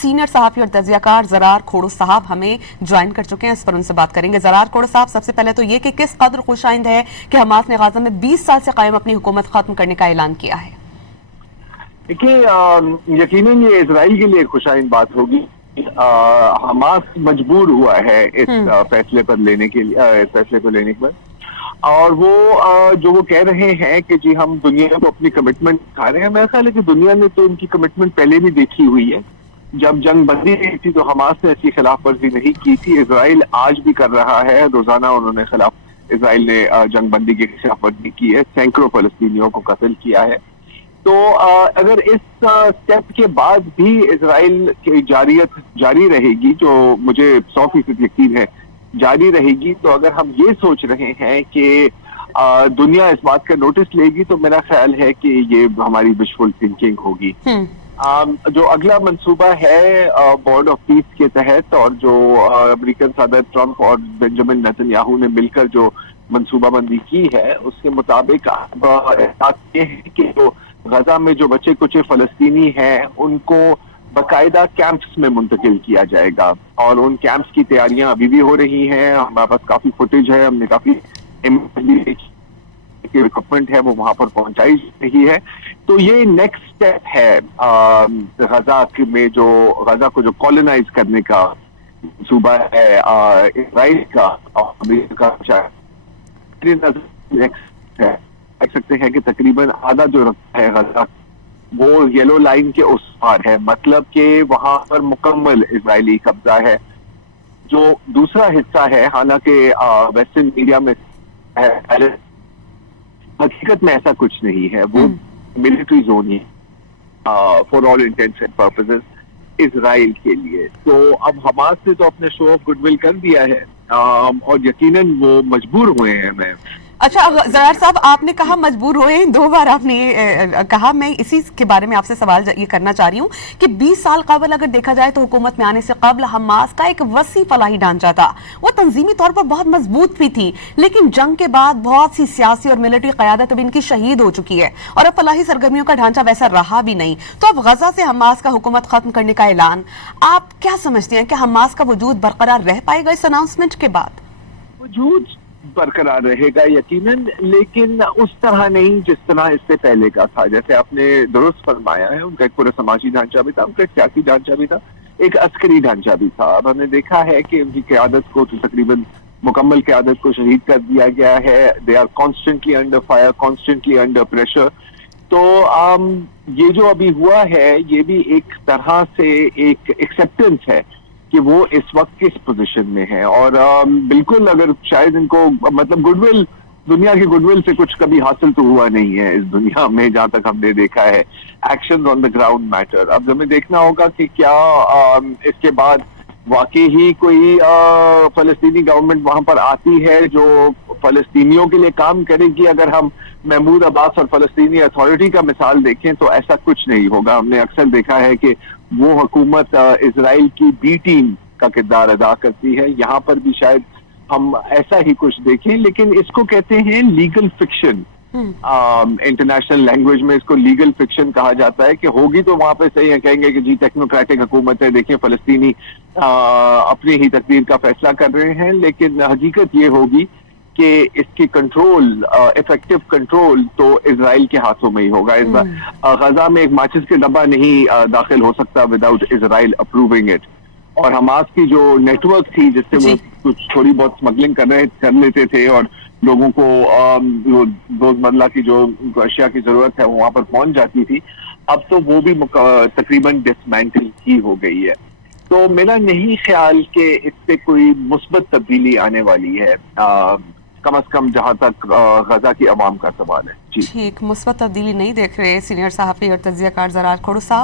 Senior सहाफ़ी और तजिया कार ज़रार खोड़ो साहब हमें ज्वाइन कर चुके हैं, इस पर उनसे बात करेंगे। ज़रार खोड़ो साहब, सबसे पहले तो ये कि किस कदर खुशाइंद है कि हमास ने गाज़ा में 20 साल से कायम अपनी हुकूमत खत्म करने का ऐलान किया है? देखिए, यकीनन ये इजराइल के लिए खुशाइंद बात होगी। हमास मजबूर हुआ है इस फैसले पर लेने के लिए, फैसले को लेने के बाद, और वो जो वो कह रहे हैं कि जी हम दुनिया को अपनी कमिटमेंट दिखा रहे हैं। मेरा ख्याल है कि दुनिया ने तो उनकी कमिटमेंट पहले भी देखी हुई है। जब जंग बंदी हुई थी तो हमास ने ऐसी खिलाफ वर्जी नहीं की थी। इजराइल आज भी कर रहा है, रोजाना उन्होंने इजराइल ने जंग बंदी की खिलाफ वर्जी की है, सैकड़ों फलस्तीनियों को कत्ल किया है। तो अगर इस स्टेप के बाद भी इजराइल की जारियत जारी रहेगी, जो मुझे 100% यकीन है जारी रहेगी, तो अगर हम ये सोच रहे हैं कि दुनिया इस बात का नोटिस लेगी, तो मेरा ख्याल है कि ये हमारी विशफुल थिंकिंग होगी। जो अगला मंसूबा है बोर्ड ऑफ पीस के तहत, और जो अमेरिकन सदर ट्रंप और बेंजामिन नेतन्याहू ने मिलकर जो मंसूबाबंदी की है, उसके मुताबिक ये है कि जो गजा में जो बचे कुचे फलस्तीनी हैं उनको बाकायदा कैंप्स में मुंतकिल किया जाएगा, और उन कैंप्स की तैयारियां अभी भी हो रही हैं। हमारे पास काफी फुटेज है, हमने काफी इक्विपमेंट है वो वहां पर पहुंचाई रही है। तो ये नेक्स्ट स्टेप है गजा में, जो गजा को जो कॉलोनाइज करने का सूबा है इजराइल का और अमेरिका का। नेक्स्ट है, देख सकते हैं कि तकरीबन आधा जो रखता है गजा वो येलो लाइन के उस पार है, मतलब कि वहां पर मुकम्मल इजरायली कब्जा है। जो दूसरा हिस्सा है, हालांकि वेस्टर्न मीडिया में है, हकीकत में ऐसा कुछ नहीं है, वो military zone he for all intends and purposes Israel के लिए। तो अब हमास ने तो अपने शो ऑफ गुडविल कर दिया है, और यकीनन वो मजबूर हुए हैं। मैं अच्छा ज़रार साहब, आपने कहा मजबूर हुए, 2 बार आपने ये कहा। मैं इसी के बारे में आपसे सवाल ये करना चाह रही हूँ कि 20 साल कबल अगर देखा जाए तो हुकूमत में आने से कबल हमास का एक वसी फलाही ढांचा था, वो तंजीमी तौर पर बहुत मजबूत भी थी, लेकिन जंग के बाद बहुत सी सियासी और मिलिट्री क़यादत अब इनकी शहीद हो चुकी है और अब फलाही सरगर्मियों का ढांचा वैसा रहा भी नहीं। तो अब गजा से हमास का हुकूमत खत्म करने का ऐलान, आप क्या समझते हैं कि हमास का वजूद बरकरार रह पाएगा इस अनाउंसमेंट के बाद? वजूद बरकरार रहेगा यकीनन, लेकिन उस तरह नहीं जिस तरह इससे पहले का था। जैसे आपने दुरुस्त फरमाया है, उनका एक पूरा समाजी ढांचा भी था, उनका एक सियासी ढांचा भी था, एक अस्करी ढांचा भी था। अब हमने देखा है कि उनकी क़यादत को तो तकरीबन मुकम्मल क़यादत को शहीद कर दिया गया है। They are constantly under fire, constantly under pressure. तो ये जो अभी हुआ है, ये भी एक तरह से एक एक्सेप्टेंस है कि वो इस वक्त किस पोजीशन में है। और बिल्कुल, अगर शायद इनको मतलब गुडविल, दुनिया की गुडविल से कुछ कभी हासिल तो हुआ नहीं है इस दुनिया में, जहां तक हमने देखा है। Action on the ground matter. अब हमें देखना होगा कि क्या इसके बाद वाकई ही कोई फलस्तीनी गवर्नमेंट वहां पर आती है जो फलस्तीनियों के लिए काम करेगी। अगर हम महमूद अब्बास और फलस्तीनी अथॉरिटी का मिसाल देखें तो ऐसा कुछ नहीं होगा। हमने अक्सर देखा है कि वो हुकूमत इजराइल की बी टीम का किरदार अदा करती है। यहाँ पर भी शायद हम ऐसा ही कुछ देखें, लेकिन इसको कहते हैं लीगल फिक्शन। इंटरनेशनल लैंग्वेज में इसको लीगल फिक्शन कहा जाता है कि होगी तो वहां पे सही है, कहेंगे कि जी टेक्नोक्रेटिक हुकूमत है, देखिए फलस्तीनी अपनी ही तकदीर का फैसला कर रहे हैं। लेकिन हकीकत ये होगी कि इसकी कंट्रोल, इफेक्टिव कंट्रोल तो इजराइल के हाथों में ही होगा। गजा में एक माचिस के डब्बा नहीं दाखिल हो सकता विदाउट इजराइल अप्रूविंग इट। और हमास की जो नेटवर्क थी जिससे वो कुछ थोड़ी बहुत स्मगलिंग कर लेते थे और लोगों को रोजमर्रा की जो अशिया की जरूरत है वो वहां पर पहुंच जाती थी, अब तो वो भी तकरीबन डिसमेंटल ही हो गई है। तो मेरा नहीं ख्याल कि इससे कोई मुस्बत तब्दीली आने वाली है, कम अज कम जहां तक गजा की अवाम का सवाल है। ठीक, मुस्बत तब्दीली नहीं देख रहे सीनियर सहाफ़ी और तजिया कार ज़रार खोड़ो साहब।